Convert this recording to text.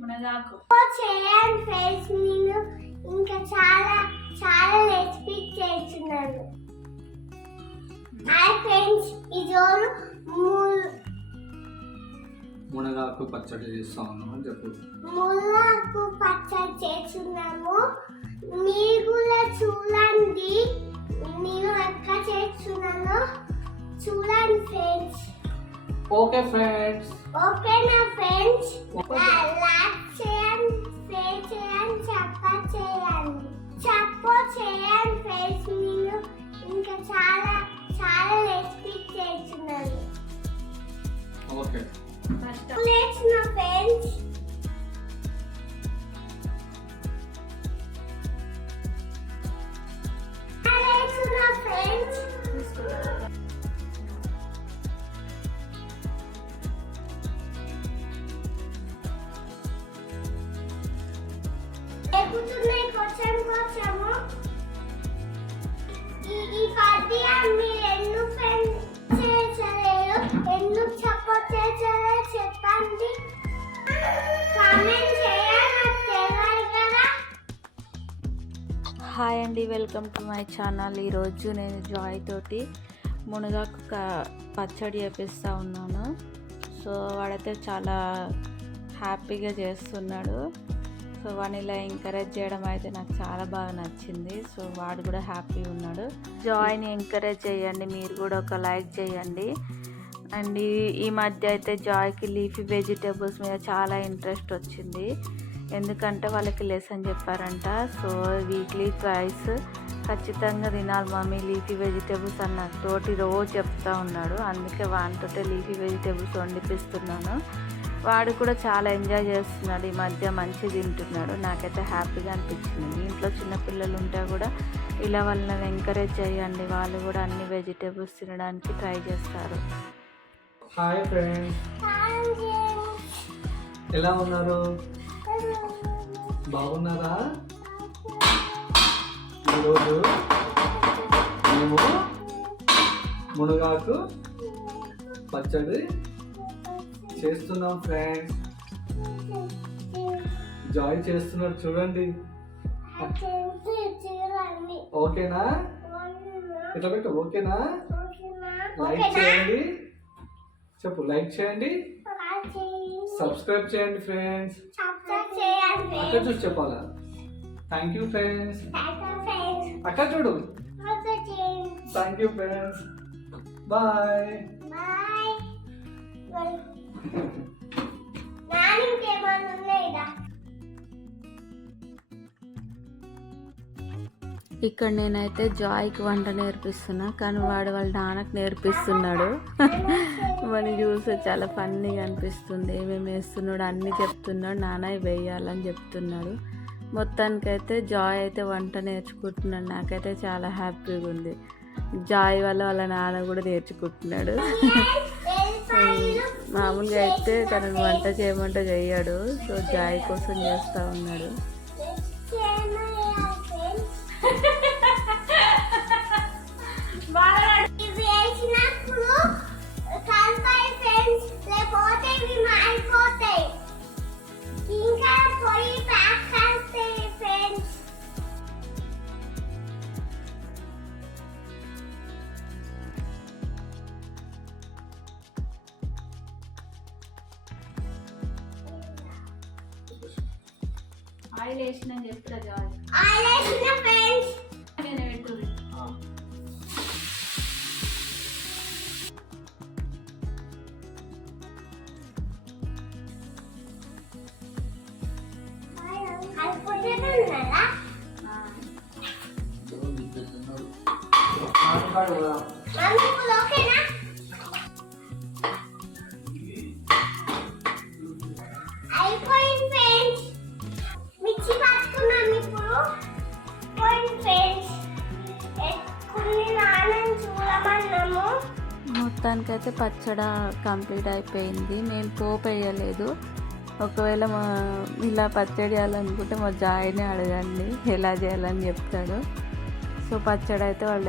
మునగాకు చేయండి ఫ్రెండ్స్. నేను ఇంకా చాలా చాలా రెసిపీ చేస్తున్నాను. హాయ్ ఫ్రెండ్స్, ఈరోజు మునగాకు పచ్చడి చేస్తాను అని చెప్పు. మునగాకు పచ్చడి చేస్తున్నాము. మీరు కూడా చూడండి నేను ఎట్లా చేస్తున్నానో చూడండి ఫ్రెండ్స్. ఓకే ఫ్రెండ్స్, ఓకేనా ఫ్రెండ్స్? లైక్ చేయండి, షేర్ చేయండి, సబ్స్క్రైబ్ చేయండి ఫ్రెండ్స్. నేను ఇంకా చాలా చాలా రెసిపీ చేస్తున్నాను. ఓకే చేసిన ఫ్రెండ్స్. ఎక్కుతున్నాయి కొంచెం కొంచెము. ఈ పార్టీ మీరు ఎందుకు చేసలేరు, ఎందుకు సపోర్ట్ చేసలేరు చెప్పండి. కామెంట్ చేయాలి కదా. హాయ్ అండి, వెల్కమ్ టు మై ఛానల్. ఈరోజు నేను జాయ్ తోటి మునగాకు పచ్చడి చేపిస్తూ ఉన్నాను. సో వాడైతే చాలా హ్యాపీగా చేస్తున్నాడు. సో వాడిని ఇలా ఎంకరేజ్ చేయడం అయితే నాకు చాలా బాగా నచ్చింది. సో వాడు కూడా హ్యాపీగా ఉన్నాడు. జాయ్ని ఎంకరేజ్ చేయండి, మీరు కూడా ఒక లైక్ చేయండి. అండ్ ఈ మధ్య అయితే జాయ్కి లీఫీ వెజిటేబుల్స్ మీద చాలా ఇంట్రెస్ట్ వచ్చింది. ఎందుకంటే వాళ్ళకి లెసన్ చెప్పారంట. సో వీక్లీ ట్వైస్ ఖచ్చితంగా తినాలి మమ్మీ లీఫీ వెజిటేబుల్స్ అన్న తోటి రోజు చెప్తూ ఉన్నాడు. అందుకే వాటితోటే లీఫీ వెజిటేబుల్స్ వండిపిస్తున్నాను. వాడు కూడా చాలా ఎంజాయ్ చేస్తున్నాడు. ఈ మధ్య మంచిగా తింటున్నాడు. నాకైతే హ్యాపీగా అనిపించింది. ఇంట్లో చిన్నపిల్లలు ఉంటే కూడా ఇలా వాళ్ళని ఎంకరేజ్ చేయండి. వాళ్ళు కూడా అన్ని వెజిటేబుల్స్ తినడానికి ట్రై చేస్తారు. హాయ్ ఫ్రెండ్స్, ఎలా ఉన్నారు? బాగున్నారా? ఈరోజు మేము మునగాకు పచ్చడి చేస్తున్నాం ఫ్రెండ్స్. జాయ్ చేస్తున్నారు చూడండి. ఓకేనా? ఇట్లా పెట్టు. ఓకేనా? లైక్ చేయండి, చెప్పు. లైక్ చేయండి, సబ్స్క్రైబ్ చేయండి ఫ్రెండ్స్. అక్కడ చూసి చెప్పాలా? Thank you friends. అక్కడ చూడు. Thank you friends. బాయ్. ఇక్కడ నేనైతే జాయ్కి వంట నేర్పిస్తున్నా, కానీ వాడు వాళ్ళ నాన్నకు నేర్పిస్తున్నాడు. వాడిని చూస్తే చాలా ఫన్నీగా అనిపిస్తుంది. ఏమేమి వేస్తున్నాడు అన్నీ చెప్తున్నాడు. నాన్న వేయాలని చెప్తున్నాడు. మొత్తానికైతే జాయ్ అయితే వంట నేర్చుకుంటున్నాడు. నాకైతే చాలా హ్యాపీగా ఉంది. జాయ్ వల్ల వాళ్ళ నాన్న కూడా నేర్చుకుంటున్నాడు. మామూలుగా అయితే తనను వంట చేయమంటే చెయ్యాడు. సో జాయ్ కోసం చేస్తూ ఉన్నాడు. ఆయిల్ వేసిన చెప్తా జాయ్. ఆయిల్ వేసిన ఫ్రెండ్స్. నేను పెట్టుర్రి. మొత్తానికైతే పచ్చడి కంప్లీట్ అయిపోయింది. మేము పోపు వేయలేదు. ఒకవేళ ఇలా పచ్చడి చేయాలనుకుంటే మా జాయిని అడగండి, ఎలా చేయాలని చెప్తాడు. సో పచ్చడి అయితే వాళ్ళు